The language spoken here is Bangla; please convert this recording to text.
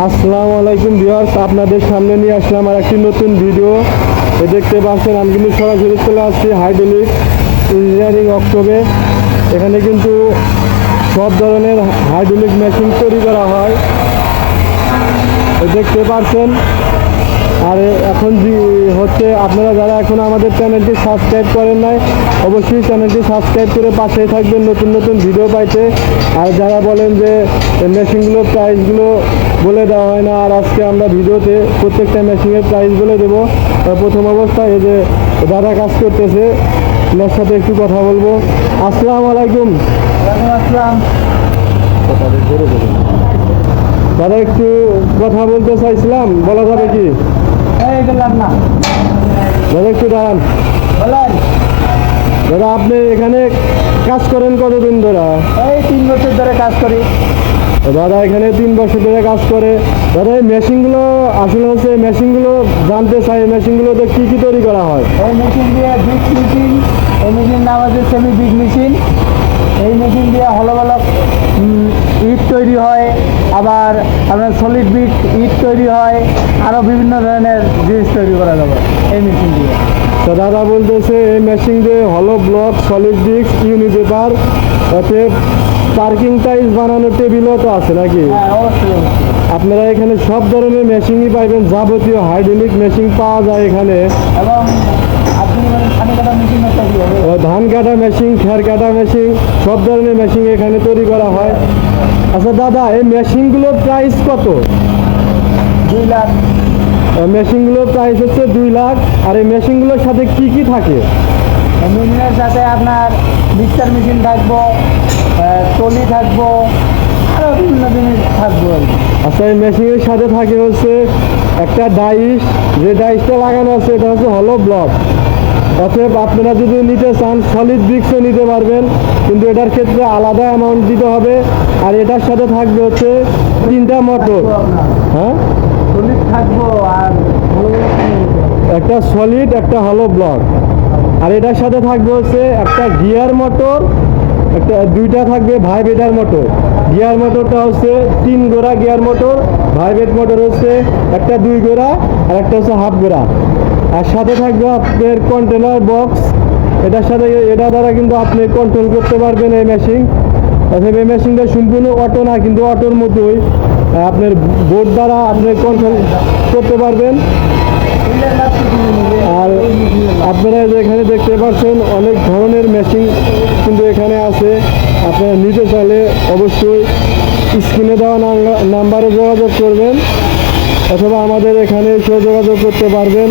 আসসালামু আলাইকুম ভিউয়ার্স, আপনাদের সামনে নিয়ে আসলাম আর একটি নতুন ভিডিও। দেখতে পাচ্ছেন আমি কিন্তু সরাসরি চলে আসছি হাইড্রোলিক ইঞ্জিনিয়ারিং ওয়ার্কশপে। এখানে কিন্তু সব ধরনের হাইড্রোলিক মেশিন তৈরি করা হয়, দেখতে পাচ্ছেন। আর এখন হচ্ছে আপনারা যারা এখন আমাদের চ্যানেলটি সাবস্ক্রাইব করেন নাই, অবশ্যই চ্যানেলটি সাবস্ক্রাইব করে পাশেই থাকবেন নতুন নতুন ভিডিও পাইতে। আর যারা বলেন যে মেশিনগুলোর প্রাইসগুলো বলে দেওয়া হয় না, আর আজকে আমরা ভিডিওতে প্রত্যেকটা মেশিনের প্রাইস বলে দেবো। প্রথম অবস্থায় এই যে দাদা কাজ করতেছে, ওনার সাথে একটু কথা বলবো। আসসালামু আলাইকুম। আসসালাম। দাদা একটু কথা বলতে চাইছিলাম, বলা যাবে কি? না দাদা একটু দাঁড়ান। বলেন। দাদা আপনি এখানে কাজ করেন কতদিন ধরে? এই 3 বছর ধরে কাজ করি। দাদা এখানে 3 বছর ধরে কাজ করে। দাদা এই মেশিনগুলো আসলে হচ্ছে মেশিনগুলো জানতে চাই, মেশিনগুলোতে কী কী তৈরি করা হয়? এই মেশিন দিয়ে বিগ মেশিন, এই মেশিন নাম আছে সেমি বিগ মেশিন। এই মেশিন দিয়ে হলো ইট তৈরি হয়, আবার আপনার সলিড বিট ইট তৈরি হয়, আরও বিভিন্ন ধরনের জিনিস তৈরি করা যাবে এই মেশিন দিয়ে। তো দাদা বলতেছে এই মেশিন দিয়ে হলো ব্লক, সলিড ডিস্ক, ইউনিপেপার, অতএব পার্কিং টাইলস বানানোর টেবিলও তো আছে নাকি? হ্যাঁ, অবশ্যই অবশ্যই। আপনারা এখানে সব ধরনের মেশিনই পাইবেন, যাবতীয় হাইড্রোলিক মেশিন পাওয়া যায় এখানে। এবং আপনি ধান কাটা মেশিন তৈরি হবে। ধান কাটা মেশিন, খের কাটা মেশিন, সব ধরনের মেশিন এখানে তৈরি করা হয়। আচ্ছা দাদা, এই মেশিনগুলোর প্রাইস কত? 2 লাখ। মেশিনগুলোর প্রাইস হচ্ছে 2 লাখ। আর এই মেশিনগুলোর সাথে কি কি থাকে? মেশিনের সাথে আপনার মিক্সার মেশিন থাকবো, টলি থাকবো, আরও বিভিন্ন জিনিস থাকবো আর কি। আচ্ছা, এই মেশিনের সাথে থাকে হচ্ছে একটা ডাইস, যে ডাইসটা লাগানো আছে এটা হচ্ছে হলো ব্লক। অতএব আপনারা যদি নিতে চান সলিড ব্রিক্সও নিতে পারবেন, কিন্তু এটার ক্ষেত্রে আলাদা অ্যামাউন্ট দিতে হবে। আর এটার সাথে থাকবে হচ্ছে 3টা মোটর। হ্যাঁ, টলি থাকবো আর একটা সলিড, একটা হলো ব্লক। আর এটার সাথে থাকবে হচ্ছে একটা গিয়ার মোটর, একটা 2টা থাকবে ভাইব্রেটার মোটর। গিয়ার মোটরটা হচ্ছে 3 গোড়া গিয়ার মোটর, ভাইব্রেট মোটর হচ্ছে একটা 2 গোড়া আর একটা হচ্ছে হাফ গোড়া। আর সাথে থাকবে আপনার কন্টেনার বক্স। এটার সাথে এটা দ্বারা কিন্তু আপনি কন্ট্রোল করতে পারবেন এই মেশিন। অথবা এই মেশিনটা সম্পূর্ণ অটো না, কিন্তু অটোর মতোই আপনার বোর্ড দ্বারা আপনি কন্ট্রোল করতে পারবেন। আর আপনারা যেখানে দেখতে পাচ্ছেন অনেক ধরনের মেশিন কিন্তু এখানে আছে। আপনারা নিতে চাইলে অবশ্যই স্ক্রিনে দেওয়া নাম্বারে যোগাযোগ করবেন, অথবা আমাদের এখানে এসে যোগাযোগ করতে পারবেন।